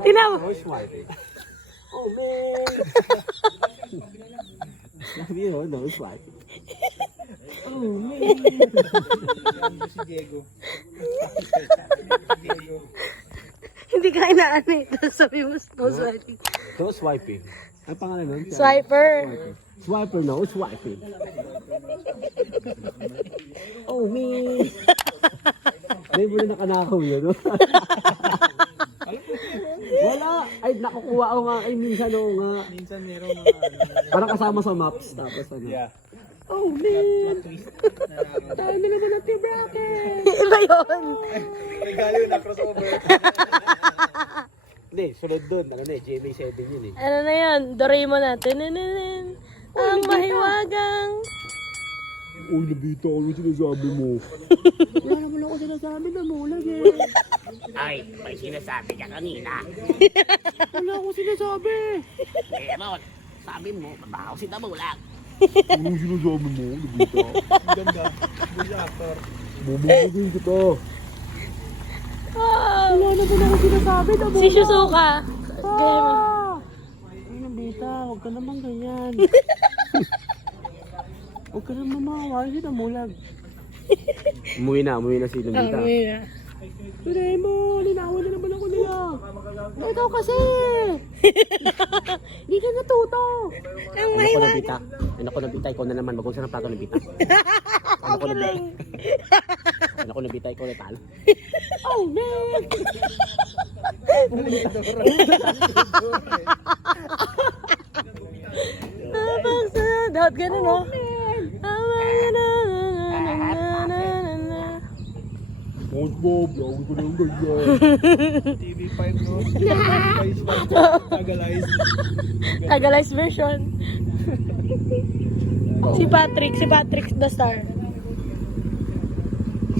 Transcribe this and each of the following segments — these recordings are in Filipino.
Tingnan mo. No swiping. Oh man. Sabi mo, no swiping. Oh man. Si Diego. Hindi ka inaano eh. Sabi mo, no swiping. No swiping. Ang pangalan nun? Swiper. Swiper, no swiping. Oh man. Hindi mo na nakanakaw yun, no? Wala. Ay, nakukuha ko nga. Ay, minsan oo nga. Minsan meron mga Parang kasama sa maps. Tapos ano. Yeah. Oh man. Tayo na naman natin bracket. Iba yun. Regalo na crossover. Hindi, sunod dun. Ano na eh, GMA7 yun eh. Ano na yun? Doraemon na. Tininin. Ang mahiwagang. Uy, nabita ko yung sinasabi mo. Wala naman ako sinasabi na mulag eh. Ay, may sinasabi ka kanina. Wala akong sinasabi. Meron. Sabi mo, mabaho si Tabulag. Anong sinasabi mo? Nabita. Ang ganda. Good actor. Bubugin kita. Wow. Wala naman ako sinasabi na Si Shizuka. Gaya mo. Ay, nabita. Huwag ka naman ganyan. Huwag ka naman makawain si Tamulag. Umuwi na si Nabita. Tunay mo, linawan na naman ako nila. Ikaw kasi. Hindi ka natuto. Ang Ano ko mahiwagang. Nabita? Ano ko Nabita? Ikaw na naman. Magkong sa ng plato Nabita. Ano ko Nabita? Ano ko Nabita? Ikaw na talo. Oh man! Habang sa dapat ganun no? SpongeBob, lawin ko na yung ganyan. TV5 no? Tagalize. Tagalize version. Si Patrick the star.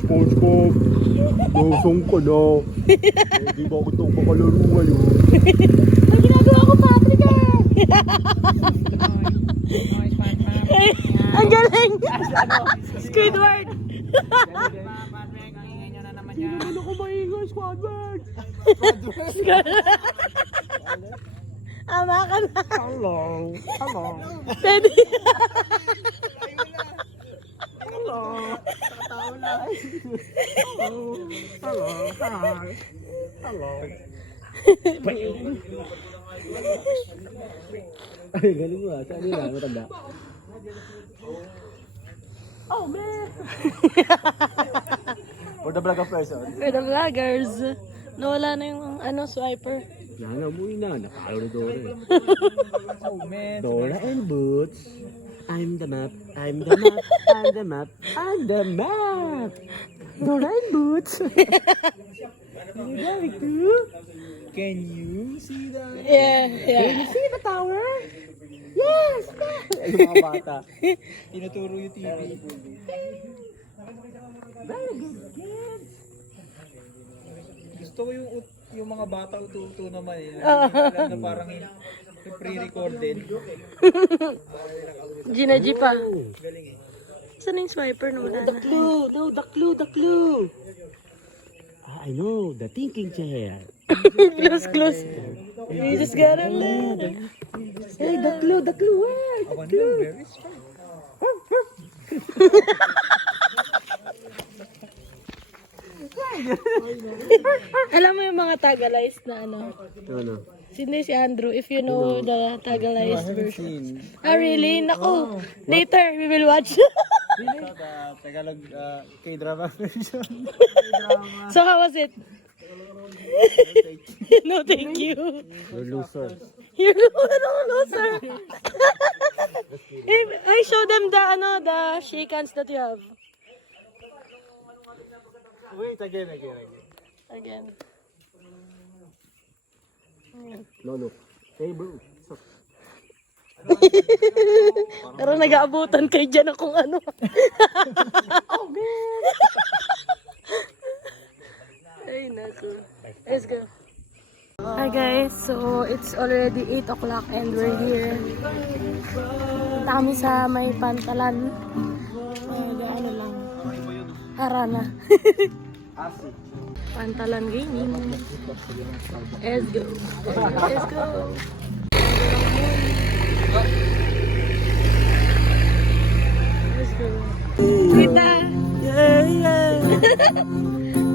SpongeBob, nosong ka na. Hindi ba ako itong makalaro ngayon? Ang ginagawa ko, Patrick eh! Ang galing! Squidward! Hindi naman ako maingay, Squadward. Ama ka na! Hello. Hello. Teddy! Hello. Tatawa na. Hello. Hi. Hello. Ay, galing mo ah. Saan nila? Matanda. Oh, man. For the vlog of person. For the vloggers. Nawala na yung swiper. Yan, umuwi na. Nakalo na Dora eh. Oh man. Dora and Boots. I'm the map. I'm the map. I'm the map. I'm the map. Dora and Boots. Are you going to? Can you see that? Yeah, Can you see the tower? Yes! Ay, yung mga bata. Tinuturo yung TV. Very good kids. Gusto ko yung mga bata uto-uto naman eh. Alam na parang yung pre-recorded. Gina G pa. Galing eh. Saan yung swiper na wala The na? clue! No, the clue! The clue! Ah, I know. The thinking chair. Close. You just gotta live. Hey, the clue! The clue! Where? Ako na, very strong. Alam mo yung mga Tagalize na Ano? Sino si Andrew, if you know the Tagalize version. Ah, really? Naku! Later, we will watch. Tagalog K-drama version. So, how was it? No, thank you. You're loser. You're no loser. I show them the shake hands that you have. Wait, again. Again. No, look. Hey, bro. Pero nag-aabutan kayo dyan kung ano. Oh, man! Ay, naku. Let's go. Hi guys, so it's already 8 o'clock and we're here. Punta kami sa may Pantalan. Ano lang. Harana. Asi. Pantalan gaming. Let's go. Let's go. Let's go. Kita.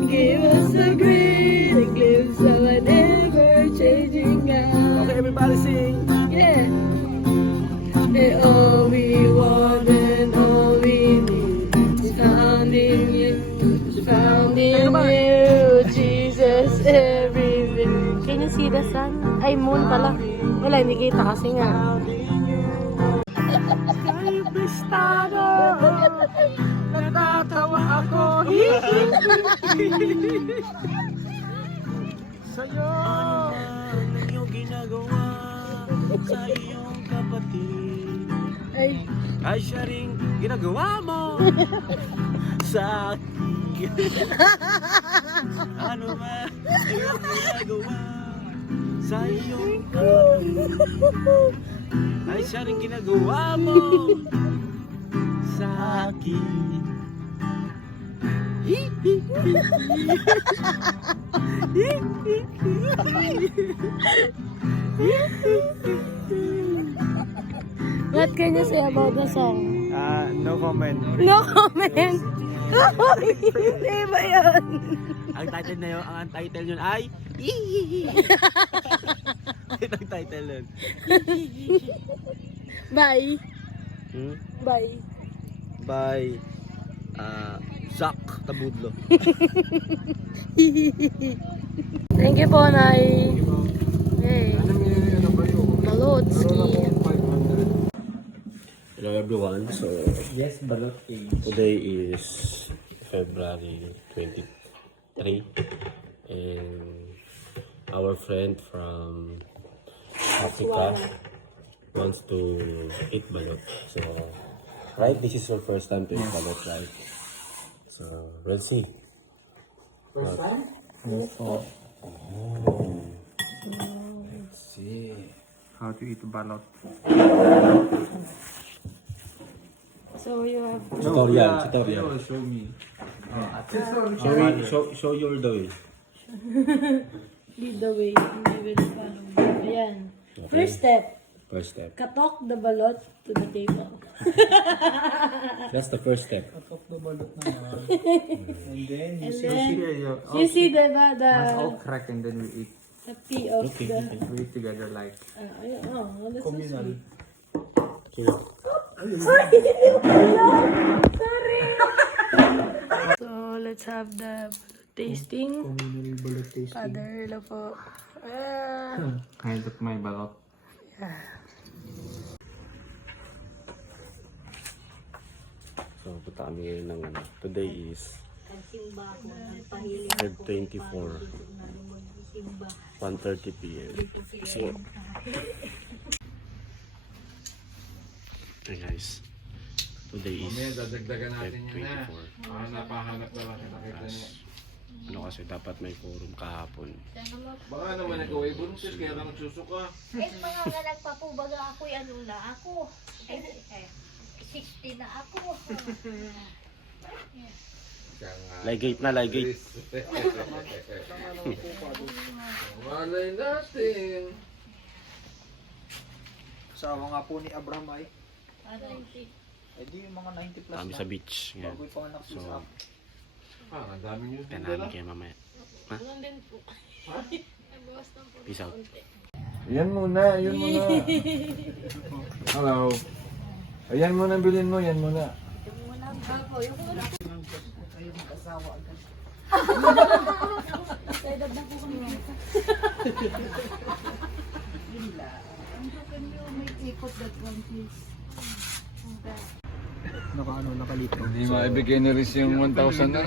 Give us a great glimpse of an ever-changing God. Okay, everybody sing. Yeah. And all we want and all we need is found in you. Is found in you, Jesus, everything. Can you see the sun? Ay, moon pala. Wala, hindi kita kasi nga. Natatawa ako. Sa'yo ang iyong ginagawa sa iyong kapatid. Ay siya rin ginagawa mo sa akin. Ano ba iyong ginagawa sa iyong kapatid? Ay siya rin ginagawa mo sa akin. What can you say about the song? No comment. No comment. Hindi ba yun? Ang title na yun, ang title yun ay ang title yun. Bye. Bye. By Zach Tabudlo. Thank you po, Nay. Hey. Malotski. Hello everyone. So Yes, balot today is February 23 and our friend from Africa wants to eat balot. So right, this is your first time to eat balot, right? So we'll see. First time? Let's see. How to eat balot. So you have Tutorial. Show me. Show your way. lead the way. We will follow. Ayan. First step. First step. Katok the balot to the table. That's the first step. Tapok the balot naman. And then you And see then, you see diba all the crack and then we eat. P of Okay. the... We eat together like ayun, oh, that's so communal. sweet. So, let's have the tasting. Communal balot tasting. Father, hello po. Kind of my balot. So, punta kami ngayon ng ano. Today is Feb 24, 1:30 p.m. So, hey guys, today is Feb 24. Napahanap na lang kita niya. Ano kasi dapat may forum kahapon. Baka naman ikaw ay buntis kaya lang susuka. Eh, mga galag pa po, baga ako'y ano na ako. 60 na ako. Ligate na, ligate. Malay natin. Asawa nga po ni Abraham ay. Eh di yung mga 90 plus Kami na. sa beach. Yan. Bago'y panganak So, sa ang dami nyo. tanahan kayo mamaya. Ha? Peace out. Yan muna, yun muna. Hello. Ayan muna, bilhin mo, yan muna. nakalito. Hindi maibigay ni Riz yung 1,000 na.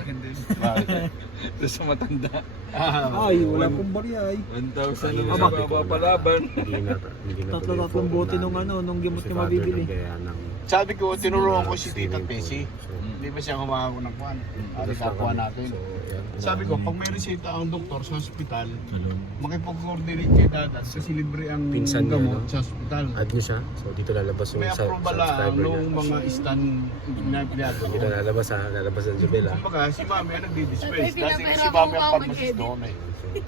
Bakit? Doon sa matanda. Ay, wala pong barya ay. 1,000 naman sa papapalaban. Hindi na Tatlong bote nung nung gamot niya mabibili. Sabi ko, tinuruan ko si Tita Tessie. Hindi ba siya humahako ng kwan? Ari kakuha natin. Sabi ko, pag may reseta ang doktor sa hospital, makipag-coordinate kay Dadat kasi libre ang Pinsan niya, gamot no? sa hospital. Add nyo siya. So dito lalabas yung May approval lang subscriber nung niya. mga stand na pinado. Dito lalabas ha. Lalabas ang Jubel ha. Kumbaga, si Mami ang nagdi-dispense. Dati si Mami ang pharmacist doon eh.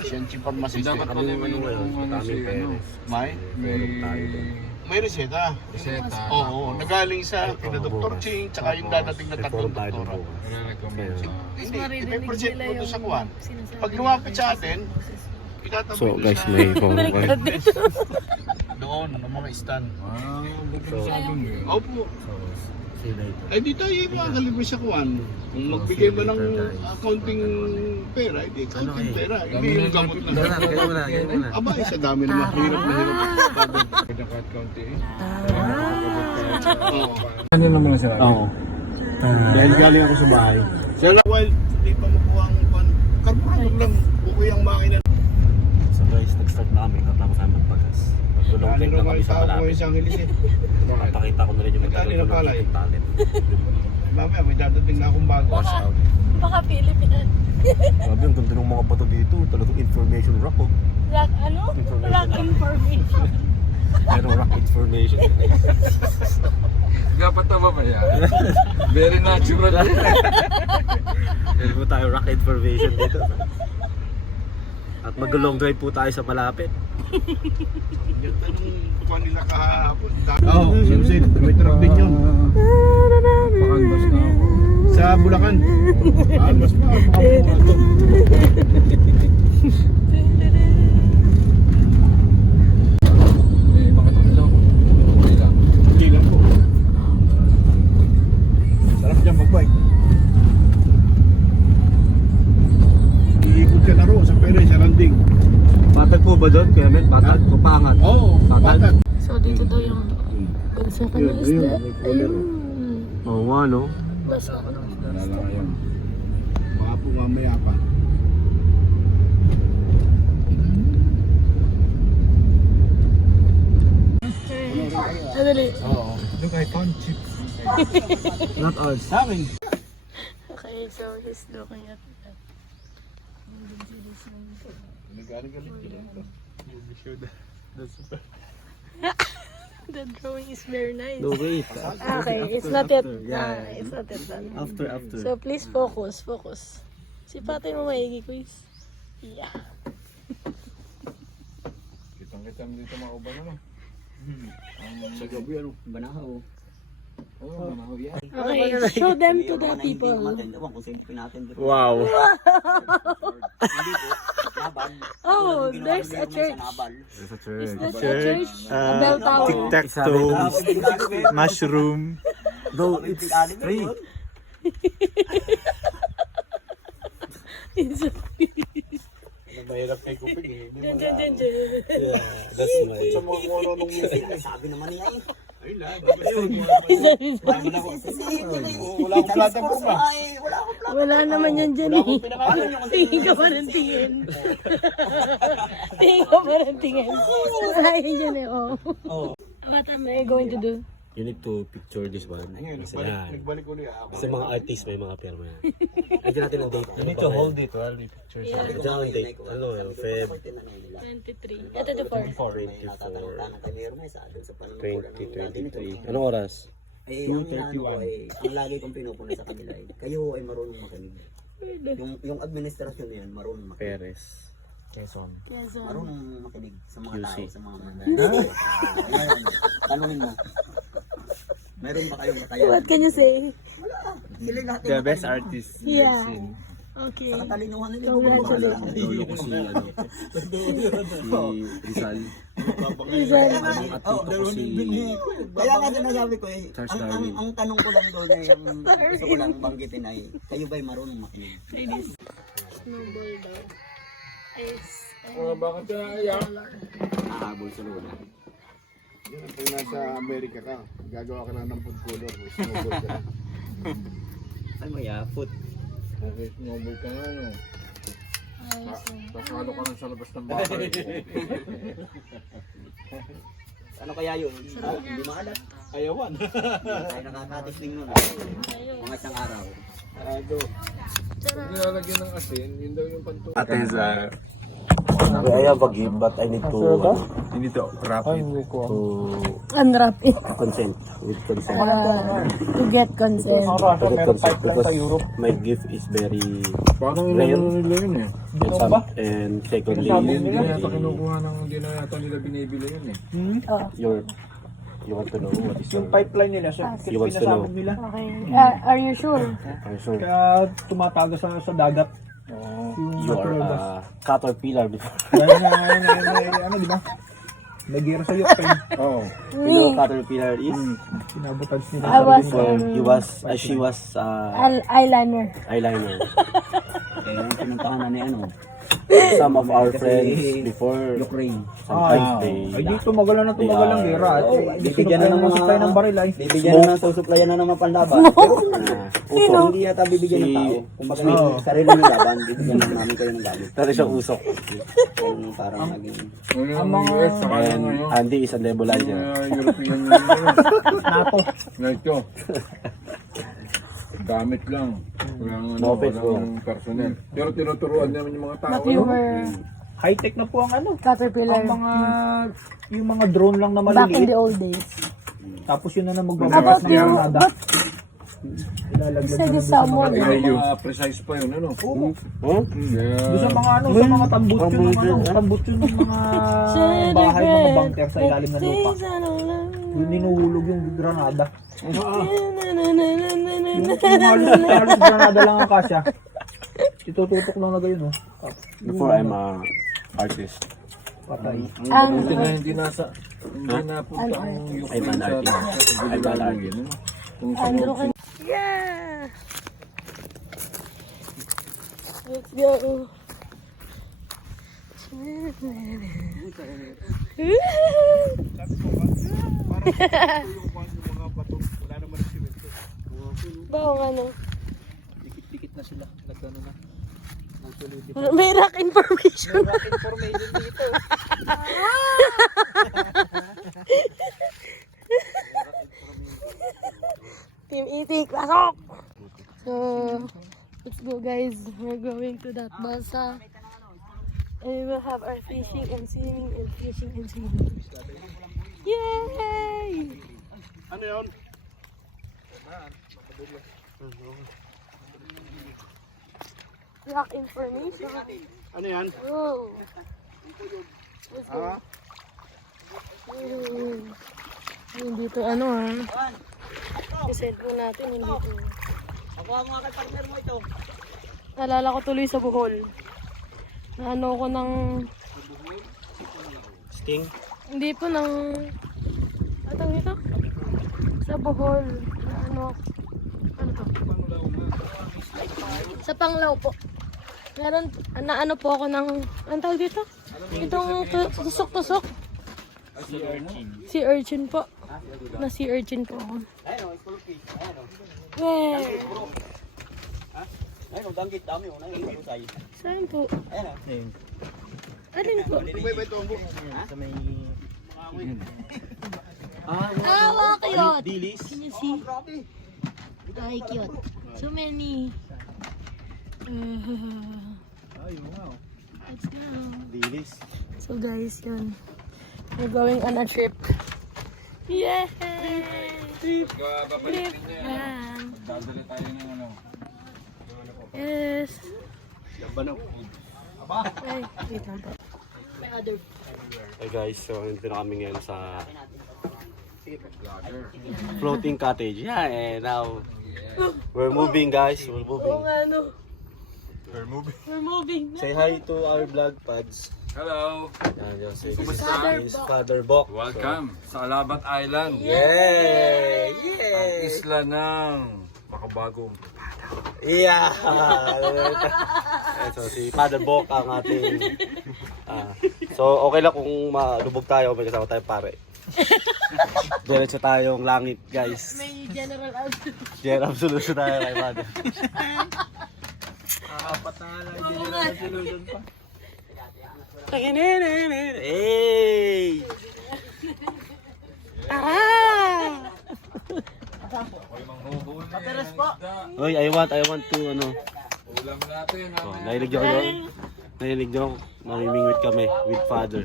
Siya ang chief pharmacist. Dapat eh. pala yung Kaming Perez. May? Forum tayo doon. May reseta. Reseta. Oo, nagaling sa kina Dr. Ching, tsaka yung dadating na tatlong Forum tayo doon doktora. bukas. Nire-recommend sa... Hindi, may present mo doon sa kuwan. Pag lumapit sa atin, itatabi So doon guys, sa... may forum kayo. Doon, ano mga stand. Bukod sa amin eh. Opo. See you later. Eh di tayo makakalibre sa kuwan. Kung magbigay ba ng accounting pera, hindi accounting pera. Hindi yung gamot na. Kaya mo na. Aba, sa dami naman. Hirap na hirap. Pagkakat county eh. Oo. Ano naman sila? Oo. Dahil galing ako sa bahay. Sir, while hindi pa makuha ang pan, karpano lang. Bukoy ang makina. So guys, nag-start na kami. Katapos namin magpagas. Magdulong Dali trip na lang kami mga sa tao ko malapit. sa Angeles eh. Napakita ko na rin yung Dali na pala eh. talent. Mamaya may dadating na akong bago. Watch out. Baka Pilipinas. Grabe, ang ganda ng mga bato dito. Talagang information rock oh. Rock, ano? Rock information. Merong rock information. Dapat tama ba yan? Very natural. Meron po tayo rock information dito. At mag-long drive po tayo sa malapit. Yung tanong kuha nila kahapon. Oo, Simpson. May truck din yun. Pakanbas na ako. Sa Bulacan. Mas pa. Eh, bakit ako lang? Okay lang. Hindi lang po. Sarap dyan mag-bike. Iikot ka na roon sa Perez, sa landing. Batag po ba doon, Clement? Batag? Kupangat? Oo, batag. So, dito daw yung bansa ka ng isda. Ayun. Oo nga no. Basta ako ng Wala lang ngayon. Baka po mamaya pa. Adali. Look, I found chips. Not us. Sa amin. Okay, so he's looking at the drawing is very nice. No, wait. Okay, it's not yet. It's not yet done. After. So please focus. Sipatin mo maigi, quiz. Yeah. Kitang-kita mo dito mga uban ano? Sa gabi ano? Banahaw. Oo, mamahaw yan. Okay, show them to the people. Ewan kung sino natin. Wow. Oh, there's a church. There's a church. Is that a church? A bell tower. Tic-tac-toe. Mushroom. No, it's free. It's a Mahirap kay Kupig eh. Dyan. Yeah, that's my... Sa mga kung ano nung music. Sabi naman niya eh. Ay lang. Wala akong platform ba? Ay, wala akong platform. Wala naman yan dyan eh. Tingin ka pa ng tingin. Tingin ka pa ng tingin. Wala yan dyan eh, oh. What am I going to do? You need to picture this one. Kasi yan. Nagbalik ulit ako. Kasi mga artist may mga pirma yan. Nandiyan natin ang date. You need to hold it while we picture siya. Nandiyan ang date. Ano, Feb 23. Ito the 4. 2023. Anong oras? Eh, ang inaano ko eh, ang lagi kong pinupunan sa kanila eh, kayo ay marunong makinig. Yung administrasyon na yan, marunong makinig. Perez. Quezon. Marunong makinig sa mga QC. tao, sa mga mandarin. Ngayon, tanungin mo. Meron ba kayong kakayahan? What can you say? Sila natin The best makinig. artist Yeah. I've seen. Okay. Sa katalinuhan nila. Congratulations. Lolo ko si, Rizal. Rizal. At tito ko si... Kaya nga sinasabi ko eh, Charles ang Darwin. tanong ko lang doon ay, ang gusto ko lang banggitin ay, kayo ba'y marunong makinig? Ladies. Snowball daw. Ice. Bakit ka naiyak? Ahabol sa luna. Yun, kung nasa Amerika ka, gagawa ka lang ng food color. Snowball ka lang. Ay, mayafot. Okay, snowball ka nga no. Tapos halo ka lang sa labas ng bahay. Ano kaya yun? Hindi maalat. Ayawan. Tayo nakakatisting nun. Mga isang araw. Pag nilalagyan ng asin, yun daw yung panto. Ateza. I have a gift, but I need to wrap it. Unwrap it. consent with consent. To get consent. To get consent because my gift is very Parang rare nila yun eh. and secondly, Hindi na yata kinukuha ng, hindi na yata nila binibili yun eh. you want to know what is your Pipeline nila, so you want to know. nila. Okay. Are you sure? I'm sure Kaya tumatagas sa dagat. you are a caterpillar before. Ano, di ba? Nag-gear sa yuk. Oo. You know caterpillar is? Pinabutan nila. I was She was eyeliner. eyeliner. Eh, yung pinuntahan na ni ano, Some of our friends before, Ukraine. sometimes Ay, dito magalan na tumagal ang gera. Bibigyan na ng mga supply ng baril ay. Bibigyan na ng susuplayan na ng mga panlaban. Uso, hindi yata bibigyan ng tao. Kung baga may sarili ng laban, bibigyan na namin kayo ng gamit. Pero siyang usok. Yung parang naging... Ang mga US, saka yung And ano, Andy is a nebulizer. European Union. NATO. Ito. Gamit lang. Walang No ano, offense, walang personnel. Pero tinuturuan naman yung mga tao. But you were High-tech na po ang ano. caterpillar Yung mga drone lang na back in maliliit. the old days. Tapos yun na About magbabakas ng you, granada. but Ilalaglag you said na it's someone. Mga precise pa yun, ano? Huh? Doon sa mga ano, sa mga tambut yun, tambut yun yung mga bahay, mga bunker sa ilalim ng lupa. Yung ninuhulog yung granada. Yung halos granada lang ang kasya. Itututok lang na gayon, oh. Before I'm a artist. Patay. Buti na hindi napunta ang I'm an artist. I'm an artist. Kung sa Andrew ka. Yeah! Let's go. Bawang ano? Dikit-dikit na sila. Nagano na. May rock information. Rock information dito. Team Itik, pasok! So, let's go guys. We're going to that basa. And we will have our fishing and swimming and fishing and swimming. Yay! Ano yun? Rock information. Ano yan? Oh. Let's go. Hindi to ano i-send mo natin, hindi to. Ako ang mga partner mo ito. Naalala ko tuloy sa Bohol. Naano ko ng... Sting? Hindi po ng... Atang dito? Sa Bohol. Ano to? Sa Panglao po. Meron, ano po ako ng... Anong tawag dito? Itong tusok-tusok. Sea urchin po. Na sea urchin po ako. Ayun o, school fish. Ayun o. Where? Ayun o, danggit dami o. Ayun o, tayo. Saan po? Ayun o. Alin po? Sa may... Ah, cute! Dilis? Can you see? Ay, cute. So many. Let's go. Dilis. So guys, yun. We're going on a trip. Yay! Trip! babalik din niya. Yan. Dadali tayo ng ano. Yes. Ay, wait lang po. May other. Hey guys, so nandito na kami ngayon sa floating cottage. Yeah, and now we're moving guys. We're Oo moving. nga, no. We're moving. Say hi to our vlog pads. Hello! Yan, yun. Say this is Father Bok. Welcome sa Alabat Island. Yay! Ang isla ng makabagong. Yeah! So si Father Bok ang ating so okay lang kung malubog tayo, may kasama tayong pare. Diretso tayong langit guys. May general absolute. Yeah, absolute tayo kay Father. Apat na nga lang, hindi na solution pa. Hey! Pateres po. Oy, I want to Ulam natin. Oh, nailig nyo. Mamimingwit kami with father.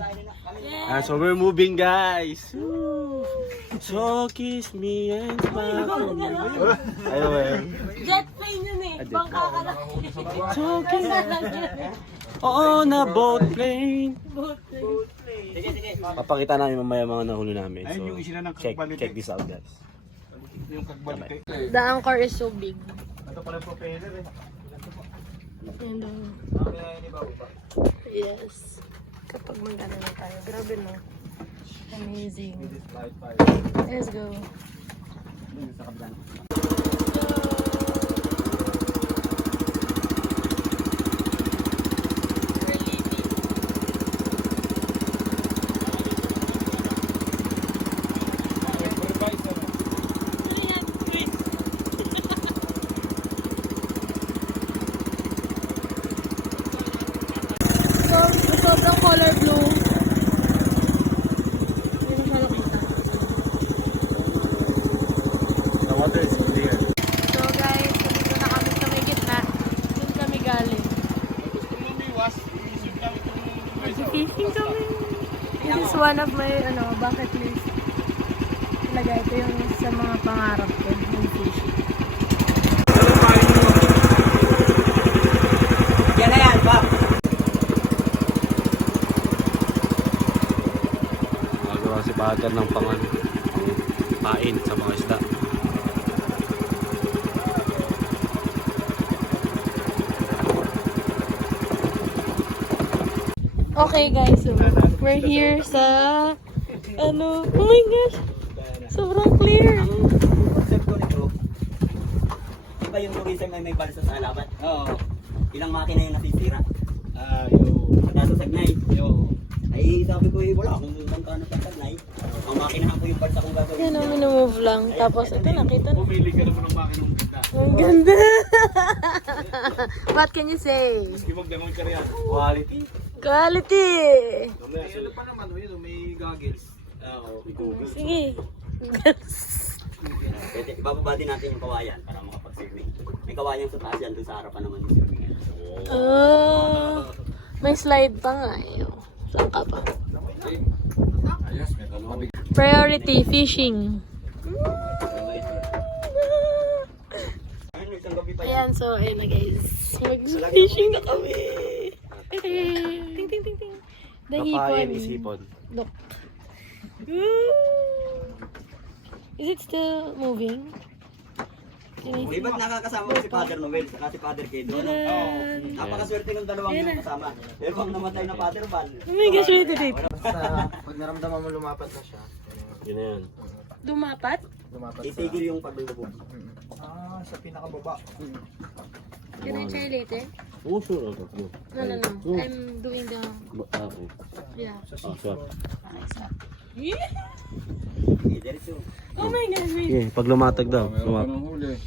So we're moving, guys. Woo. So kiss me and smile for me. Ayun. Jet plane yun eh. Bangka ka lang. So kiss on a boat plane. Sige, sige. Papakita namin mamaya mga nahuli namin. Ayun yung isina ng check kagbalite. this out, guys. Yung kagbalite. The anchor is so big. Ito pala yung propeller eh. And, yes. Kapag mag-ano na tayo. Grabe no. Amazing. Let's go. Sobrang color blue. Hindi na siya nakita. The water is clear. So guys, dito na kami sa may gitna. Doon kami galing. Fishing kami. This is one of my bucket list. Talaga, ito yung sa mga pangarap ko. Yung fishing. Yan na yan, Bob. Magawa si Father ng pain sa mga isda. Okay guys, so we're here sa oh my gosh, sobrang clear. Concept ko nito, di ba yung tourism ay may balsa sa alabat? Oo. Ilang makina yung nasisira? Sa Sagnay? Ay sabi ko wala akong magkano sa Sagnay. Ang makina ko yung balsa kong gagawin. Yan ang minumove lang. Tapos ito nakita na. Pumili ka naman ng makinong kita. Ang ganda. What can you say? Ibag naman ka rin. Quality. Quality. Ano pa naman, yun, may goggles. Sige. Pwede, ibababa din natin yung kawayan para makapag-swimming. May kawayan sa taas yan, doon sa harapan naman yung swimming. Oh, may slide pa nga eh. Saan ka pa? Ayos, may dalawa. Priority fishing. Ayun, isang gabi pa yan. Ayan, so ayun na guys. Mag-fishing na kami. Ting ting ting ting. The Papayin hipon. is hipon. Look. Is it still moving? Di ba't nakakasama ko si Father Noel saka si Father Kedo? No? Napakaswerte ng dalawang yung kasama. Pero pag namatay na Father Val, Oh my gosh, wait, wait. Pag naramdaman mo lumapat na siya. Yun na yan. Dumapat? Lumapat sa... itigil yung paglulubog. Sa pinakababa. Can I try later? Oh, sure. Okay. No. I'm doing the... Okay. Yeah. Sure. Okay, stop. Okay, diretso. Oh my gosh, wait. Okay, pag lumatag daw. Meron ka ng huli.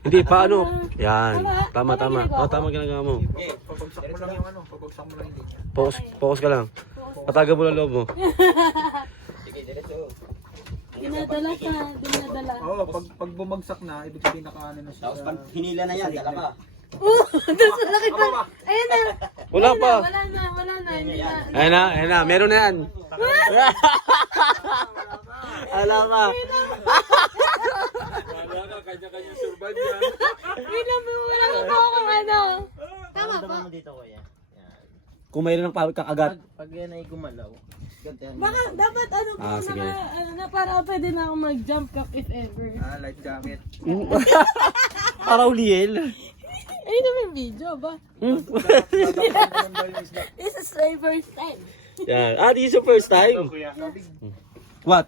Hindi, paano? Yan. Tama. Tama. Tama Tama ginagawa mo. Okay, Pabagsak mo lang yung pabagsak mo lang yung Focus ka lang. Pataga mo lang loob mo. sige, diretso. Dinadala ka. Dinadala. Oo, pag bumagsak na, ibig sabihin nakaano na siya. Tapos pag hinila na yan, dala ka. Tapos malaki pa. Ayun na. Wala pa. Wala na. Hindi na. Ayun na. Meron na yan. Ala ka. Wala ka, kanya-kanya survive yan. Wait lang, wala pa po akong ano. Tama pa. Dito ko yan. Kung mayroon ng kakagat. Pag yan ay gumalaw. Baka dapat ano po, Sige. na para pwede na akong mag-jump cock if ever. Life jacket. Para uliel. Ayun naman yung video ba? This is my first time. Yan. This is your first time. What?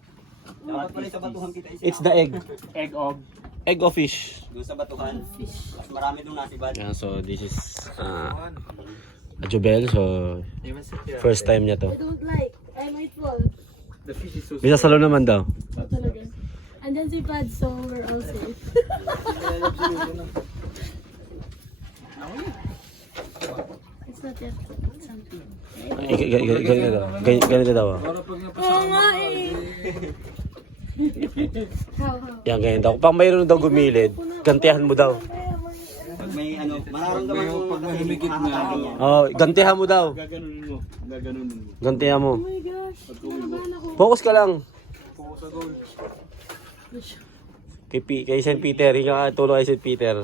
Dapat pala sa batuhan kita isa. It's the egg. Egg Egg of. of fish. Doon sa batuhan. Mas marami doon nasibad. Yeah, so this is a Jubel. So first time niya to. I don't like. I might fall. The fish is so Bisa salo naman daw. Talaga. Andyan si Pad, so we're all safe. It's not yet something. Ganito daw. Para pag Oo napasama nga ka, eh. How? Yan, ganyan daw. Pag mayroon daw gumilid, gantihan mo daw. Pag may ano, mararamdaman mo pag may kasi humigit na, makakatakin yan. Oh, gantihan mo daw. Gaganunin mo. Gaganunin mo. Gantihan mo. Oh my gosh. Nakabahan ako. Focus ka lang. focus sa goal. Kay St. Peter, hinga ka tulong kay St. Peter.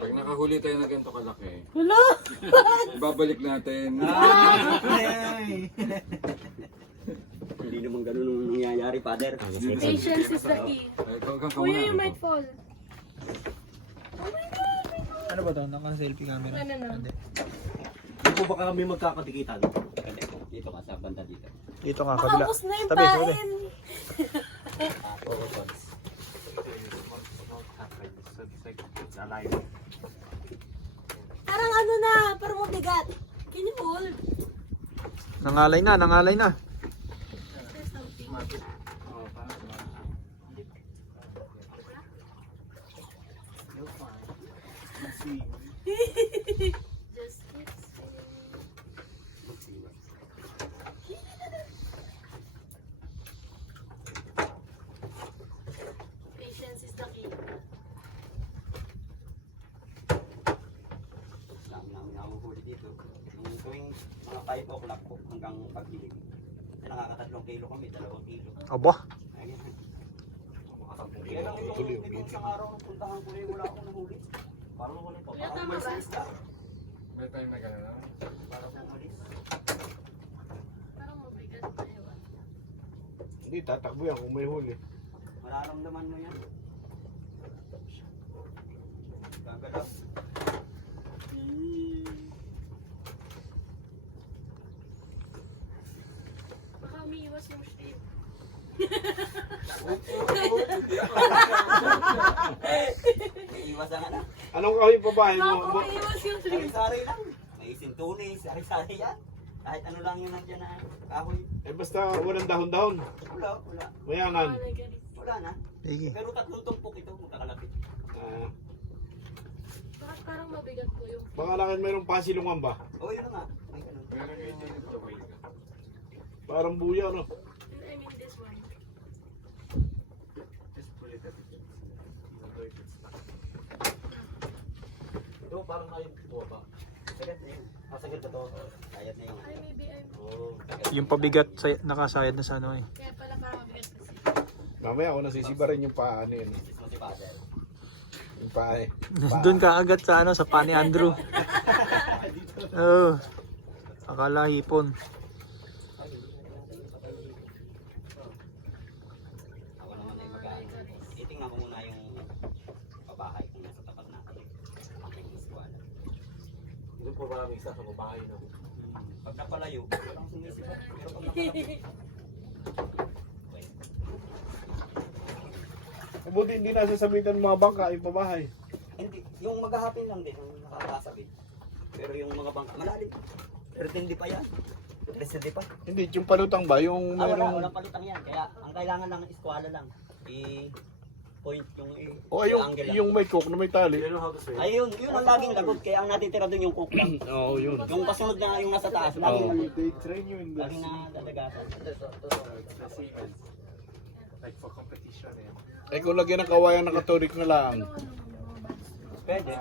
Pag nakahuli tayo na ganito kalaki, Wala. ibabalik natin. Hindi naman ganun ang nangyayari, Father. Patience is the key. Ay, ikaw kang Kuya, kawalan you ko. might fall. Ano ba to? Naka-selfie camera? Ano na? Hindi. Hindi po baka kami magkakatikitan. Dito ka sa banda dito. Dito nga, kabila. Makapos na yung Tabi, tabi. pain. Parang ano na, parang mabigat. Can you hold? Nangalay na, nangalay na. There's something. Just keep patience is the key. Dami namin nahuhuli dito. Yung tuwing mga 5 o'clock po hanggang pagdilig. Nakakatatlong kilo kami, 2 kilo. Aba. Ayun. Kaya lang itong isang araw nung puntahan ko eh, wala akong nahuli. Parang wala pa. Kuya, Parang tama may ba? isda. May time na gano'n. Parang umalis. Parang mabigat na yun. Hindi, tatakbo yan kung may huli. Mararamdaman mo yan. Gagalaw. Baka umiiwas yung shit. Iwas na nga na. Anong kawin babae Baka mo? umiiwas yung shit. Sari-sari lang. May sintunis, sari-sari yan. Kahit ano lang yun nandiyan na kahoy. Eh basta walang dahon-dahon. Wala. Mayangan. Wala na. Sige. Pero tatlong tumpok ito, magkakalapit. Ah, Bakit parang mabigat ko yung baka lang mayroong pasilungan ba? O yun na nga. May ganun. Pero ganyan yung taway ka. Parang buya, no? I mean this one. Ito parang ayun buwa ba? Sagat na yun. Sagat na to. Sayat na yun. Ay, maybe I'm... Oo. Yung pabigat, nakasayad na sa ano eh. Kaya pala parang mabigat kasi. Mamaya ako nasisibarin yung paa ano yun. Sis mo si Father. Yung paa eh. Doon ka agad sa ano, sa pa ni Andrew. Oo. Akala hipon. Ako naman ay mag-ano. Titingnan ko muna yung pabahay kung nasa tapat natin. Ang iswala. Doon po parang isa sa babae, no? Pag napalayo, walang sumisipa. Pero pag nakalapit, Mabuti hindi nasasabitan ng mga bangka yung pabahay. hindi. Yung maghahapin lang din ang nakakasabit. Pero yung mga bangka, malalim. Pero hindi pa yan. Hindi pa. Hindi, yung palutang ba? Yung mayroong... Walang palitang yan. Kaya ang kailangan lang eskwala lang. I-point yung O yung may cook na may tali. You know how to swim? Ayun, yun ang laging lagot. Kaya ang natitira doon yung cook lang. Oo, yun. Yung pasunod na yung nasa taas, Oo. laging They train you in laging nadadagasan. Like for competition, eh. Eh kung lagyan ng kawayan nakaturik na lang. Pwede.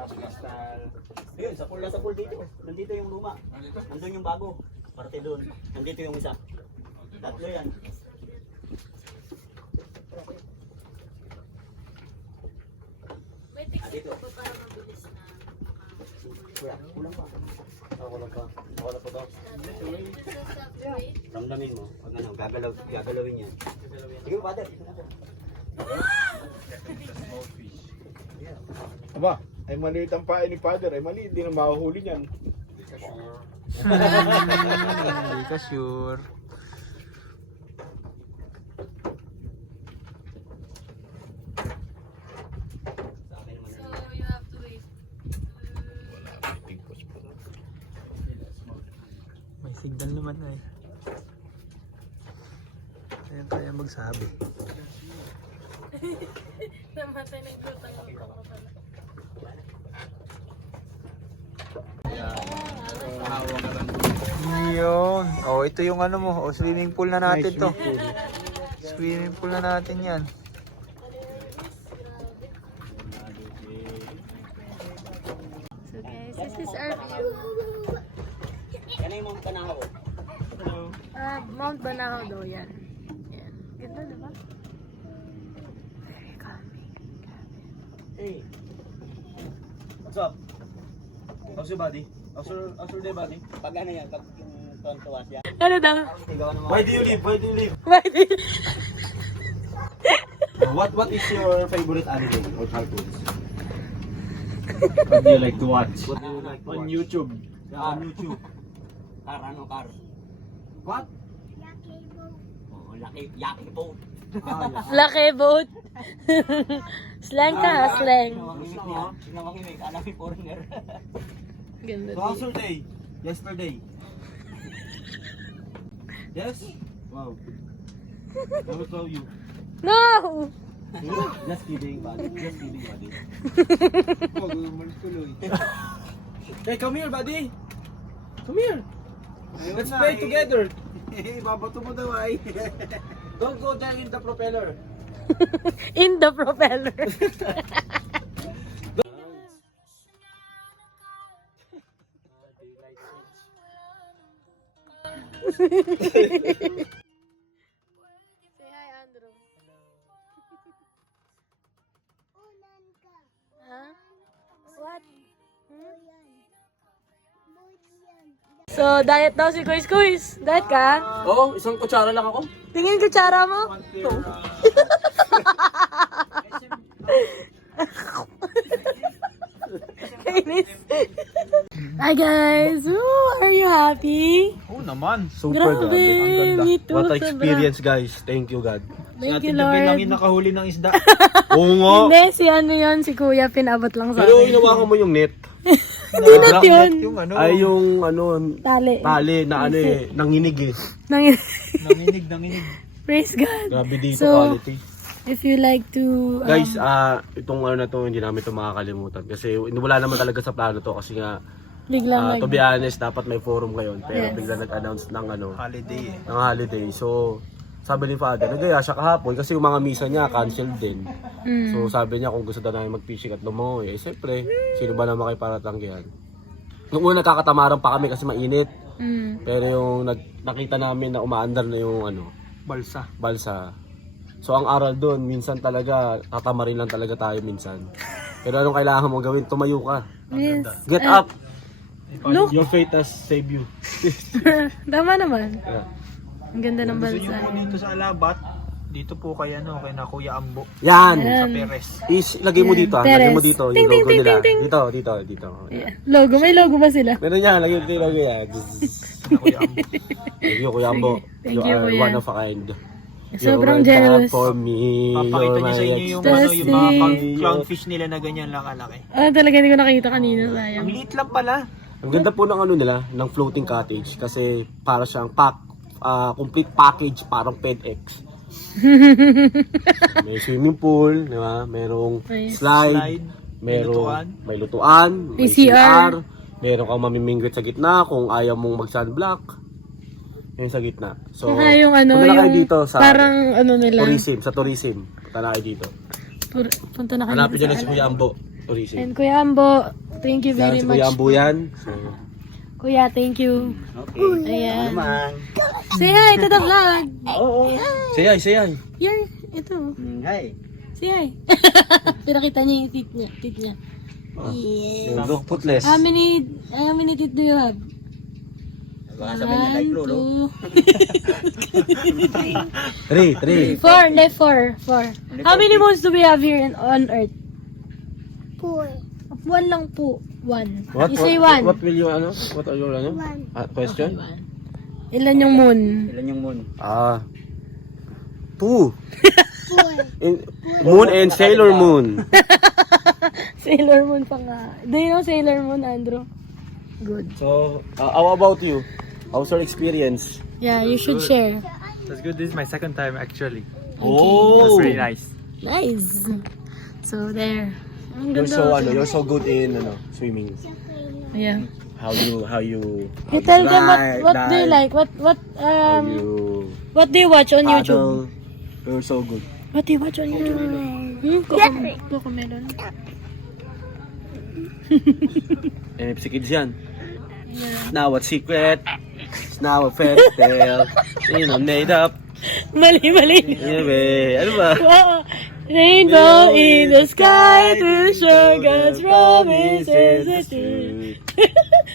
Ayun, sa pool dito. Nandito yung luma. Nandun yung bago. Parte doon. Nandito yung isa. Tatlo yan. May ticket ko ba parang mabilis na Kuya, kulang pa. Wala pa. Wala pa daw. wait. Ramdamin mo. Pag ano, gagalawin yan. Sige, Father. Ito na po. Aba, ay maliit ang pae ni Father. Ay maliit din ang mahuhuli niyan. Hindi ka sure. Sa akin naman. So you have to wait. May signal naman na eh. Ayan kaya magsabi. Namatay na yung tutang ako pala. Yun. Oh, ito yung ano mo. Oh, swimming pool na natin to. Swimming pool na natin yan. So guys, this is our view. Yan yung mga panahaw. Mount Banahaw daw yan. Yan. Ganda, diba? Very calming. Hey. What's up? How's your body? How's your day, buddy? Pag ano yan, pag yung tontuwas yan. Ano daw? Why do you live? Why do you live? Why do you- What is your favorite anime or cartoons? What do you like to watch? What do you like to On watch? YouTube. Yeah, on YouTube. Car, ano car? What? Oh, Yaki boat. Laki boat. Slang ka, slang. Namamimik niya. Namamimik. Alam mo, foreigner. Ganda So, how's your day? Yesterday? Yes? Wow. I will tell you. No! Just kidding, buddy. Just kidding, buddy. Hey, come here, buddy. Come here. Let's play together. Babato mo daw ay. Don't go down in the propeller. In the propeller. Say hi, Andrew. Huh? What? So, diet daw si Kuis Kuis. Diet ka? Oo, isang kutsara lang ako. Tingin kutsara mo. Kainis. Hi guys! Woo, are you happy? Oh naman. Super Grabe, grabe. Ang ganda. me too, What a sobra. experience, guys. Thank you, God. Thank Si you, Ate Jubel lang Lord. yung nakahuli ng isda. Oo nga. Hindi, si ano yun, si Kuya, pinabot lang sa Pero akin. inawakan mo yung net. Pinot yun. Yung ano, Ay, yung ano, Tali. tali na ano eh, nanginig eh. nanginig. Praise God. Grabe dito So, quality. if you like to... Guys, itong ano na to, hindi namin ito makakalimutan. Kasi wala naman talaga sa plano to. Kasi nga, biglang to be honest, dapat may forum ngayon. Pero Yes. bigla nag-announce ng ano, Holiday eh. ng holiday. So, sabi ni Father, nagaya siya kahapon kasi yung mga misa niya cancelled din. Mm. So, sabi niya kung gusto daw namin mag-fishing at lumangoy. Eh, siyempre, sino ba naman kayo para tanggihan? Nung una nakakatamaran pa kami kasi mainit. Mm. Pero yung nakita namin na umaandar na yung ano, balsa. So ang aral doon, minsan talaga tatamarin lang talaga tayo minsan. Pero anong kailangan mong gawin? Tumayo ka. Yes. Get up. Look. Your faith has saved you. Tama naman. Yeah. Ang ganda ng Gusto nyo balsa. po dito sa Alabat, dito po kay ano, kay na Kuya Ambo Yan. sa Perez. Lagay mo dito. Lagay mo Perez. dito. Ting, Yung ting, logo ting, nila. ting, ting. Dito. Yeah. Logo, may logo ba sila? Meron yan. Lagay mo yung logo yan. Kuya Ambo. Thank you, Kuya Ambo. Thank You you, are Kuya. one of a kind. Sobrang You're generous. God for me. Papakita You're niya sa my inyo yung, ano, yung mga ecstasy. clownfish nila na ganyan lang kalaki. Ah, talaga hindi ko nakita kanina, sayang. Ang liit lang pala. Ang ganda po ng ano nila, ng floating cottage kasi para siyang complete package parang FedEx. May swimming pool, di ba? Merong May slide, may lutuan, may PCR. CR, meron kang mamimingwit sa gitna kung ayaw mong mag-sunblock. Yun sa gitna. So, Saka yung ano, punta na kayo yung dito sa parang ano nila. tourism. Punta na kayo dito. Punta na kayo Hanapin dito nyo na sa si Kuya Ambo. Tourism. And Kuya Ambo, thank you Yan very si much. Kuya Ambo yan. So, Kuya, thank you. Okay. Ayan. Naman. Say hi to the vlog. Oo. sayay. Yan, ito. Hi. Say hi. Pinakita niya yung teeth niya. Yeah. Look, putless. How many teeth do you have? Baka sabihin niya like Lolo. 3. 4, left 4. How many moons do we have here on Earth? 4. 1 lang po. 1. You say 1. What will you What are your question? Ilan yung moon? Ilan yung moon? 2. Moon and Sailor Moon. Sailor Moon pa nga. Do you know Sailor Moon, Andrew? Good. So, how about you? How's your experience? Yeah, you should share. That's good. This is my second time actually. Oh, That's very nice. Nice. So there. Ang ganda. you're so good in swimming. Yeah. how you You tell them ride, what do you dive, like? how you What do you watch on YouTube? paddle. You're so good. What do you watch on YouTube? Cocomelon. NFC Kids yan. It's now a secret. It's now a fairy tale. Made up. Mali. Ano ba? Oo. Rainbow in the sky to show God's promises are true.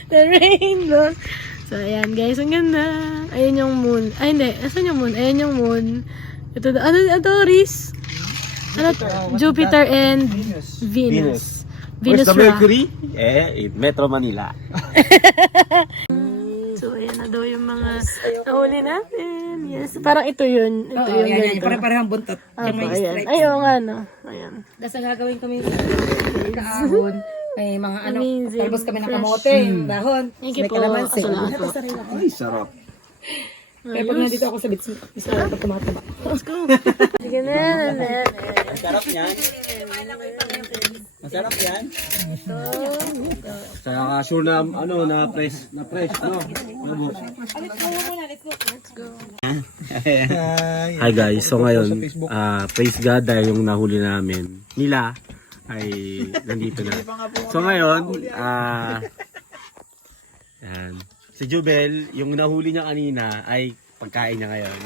The rainbow. So, ayan guys, ang ganda. Ayan yung moon. Ay, hindi. Asan yung moon? Ayan yung moon. Ito, ano Doris? Ano? Jupiter and Venus. Where's the rock. Mercury? In Metro Manila. So, ayan na daw yung mga nahuli natin. Yes. Parang ito yun. Ito yung ganito. Pare-parehang buntot. Yung may Ayan. stripe. Ay, oo nga, no. Ayan. Tapos ang gagawin kami kaahon. May mga ano, Amazing. talbos kami ng kamote, yung dahon. Thank you May po. kalamansi. Salamat po. Ay, sarap. Kaya pag nandito ako sa bits, isa pag tumataba. Let's go. Sige na. Masarap yan. Masarap yan. Kaya ka sure na, na fresh, no? Boss? Hi guys, so ngayon, praise God dahil yung nahuli namin nila ay nandito na. So ngayon, yan. Si Jubel, yung nahuli niya kanina ay pagkain niya ngayon.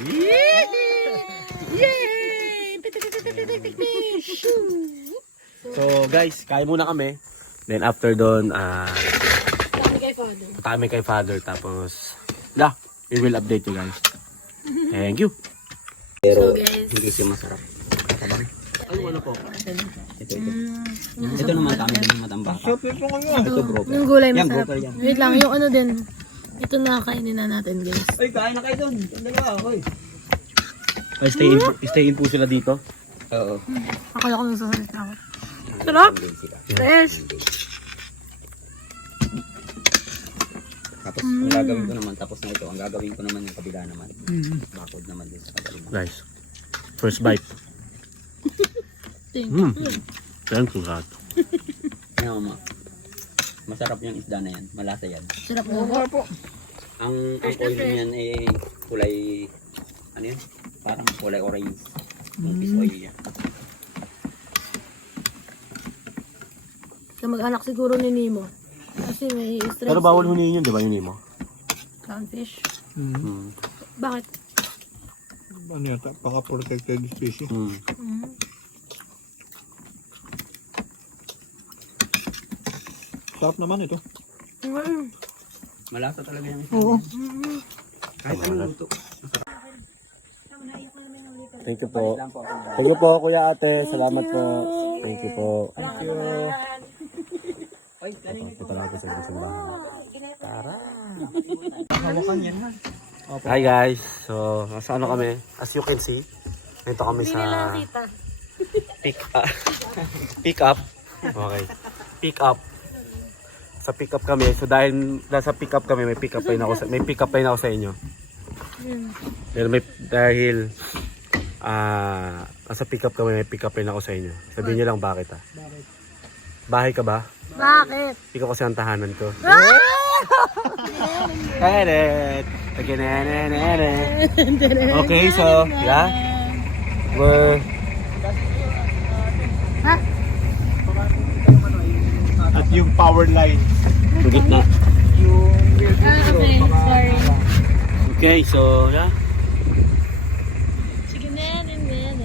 So guys, kain muna kami. Then after doon, kami kay Father. Tapos, we will update you guys. Thank you. Pero guys. hindi siya masarap. Ay, ano po? Ito naman kami din matambak. Ito bro. Yung gulay Yan, masarap. broker yan. Wait lang, yung ano din. Ito na kainin na natin guys. Ay, kain na kayo doon. Ang dalawa, oy. Ay, stay in po sila dito. Oo. Akala ko nung sasalit ako. Sarap! Fresh! Tapos ang gagawin ko naman, tapos na ito, ang gagawin ko naman yung kabila naman. Bakod naman din sa kabila. Guys, first bite. Thank you. Thank you, God. Yan, mama. Masarap yung isda na yan. Malasa yan. Sarap na po. Ang oil niyan ay kulay, ano yan? Parang kulay orange. Yung fish oil niya. Kamag-anak siguro ni Nemo. Kasi may stress. Pero bawal hunihin yun, di ba yun mo? Clownfish. Hmm. Bakit? Ano yata? Paka-protected species. Hmm. Sarap naman ito. Malasa talaga yung isda. Oo. Kahit anong luto. Thank you po. Thank you po, Kuya Ate. Salamat po. Thank you po. Thank you. Ito lang ako sa bahay. Hawakan yan ha. Hi guys. So, nasa ano kami? As you can see, nito kami sa pick up. Okay. Pick up. Sa pick up kami. So dahil nasa pick up kami, may pick up line ako sa inyo. Dahil nasa pick up kami, may pick up line ako sa inyo. Sabihin niyo lang bakit ah. Bahay ka ba? Bakit? Ikaw kasi ang tahanan ko. Okay, so, yeah. We're At yung power line. sa gitna. Okay, sorry. Okay, so, yeah. Sige na.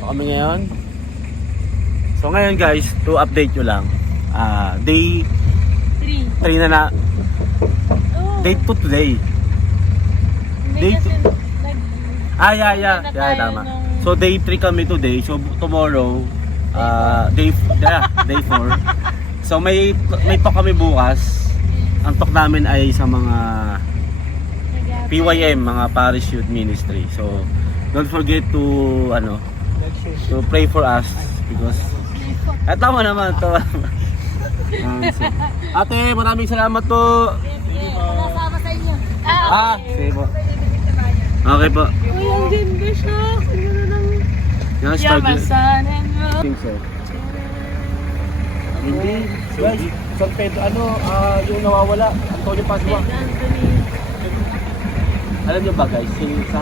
So, kami ngayon. So, ngayon guys, to update nyo lang. Day 3 na Day 2 today. Day 2. Yeah, tama. So, day 3 kami today. So, tomorrow, day 4. So, may talk kami bukas. Ang talk namin ay sa mga PYM, mga Parish Youth Ministry. So, don't forget to, to pray for us because, tama naman to. So, ate, maraming salamat po. Nasama sa inyo. Okay po. Okay po. Uy, ang ganda siya. Ang ganda ng Yan, start yun. Yamasan and I think so. Hindi. Guys, San Pedro, yung nawawala, Antonio Padua. St. Anthony. Alam niyo ba guys, sa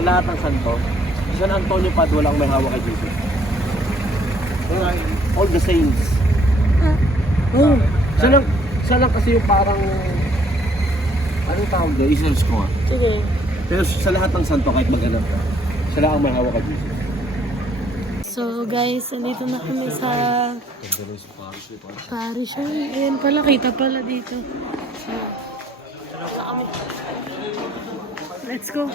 lahat ng santo, si San Antonio Padua lang may hawak kay Jesus. All the saints. Oh. Siya lang kasi yung parang, ano tawag doon? I-search ko nga. Sige. Pero sa lahat ng santo, kahit mag-anak ka, siya lang ang may hawak kay Jesus. So guys, nandito na kami sa parish. Ayan pala, kita pala dito. So, na kami. Let's go.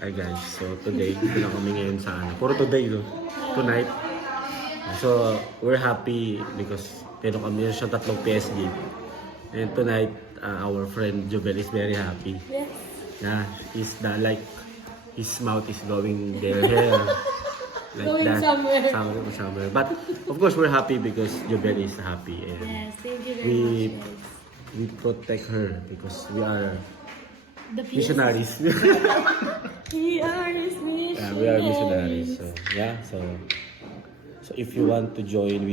Hi guys, so today, dito na kami ngayon sa puro today, no? Tonight. So, we're happy because meron kami siyang 3 PSG. And tonight, our friend Jobel is very happy. Yes. Yeah, his mouth is going there, like Going that. somewhere. Somewhere. But of course, we're happy because Jobel is happy, and Yes, thank you very we much. Guys. we protect her because we are The PS. missionaries. We are his missionaries. Yeah, we are missionaries. So yeah, so if you want to join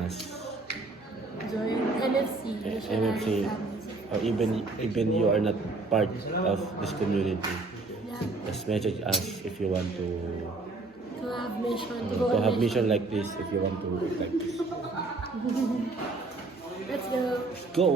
us, Join NFC. MFC, or even you are not part of this community, Yeah. just message us if you want to To have mission. have mission like this. If you want to like this, Let's go. go.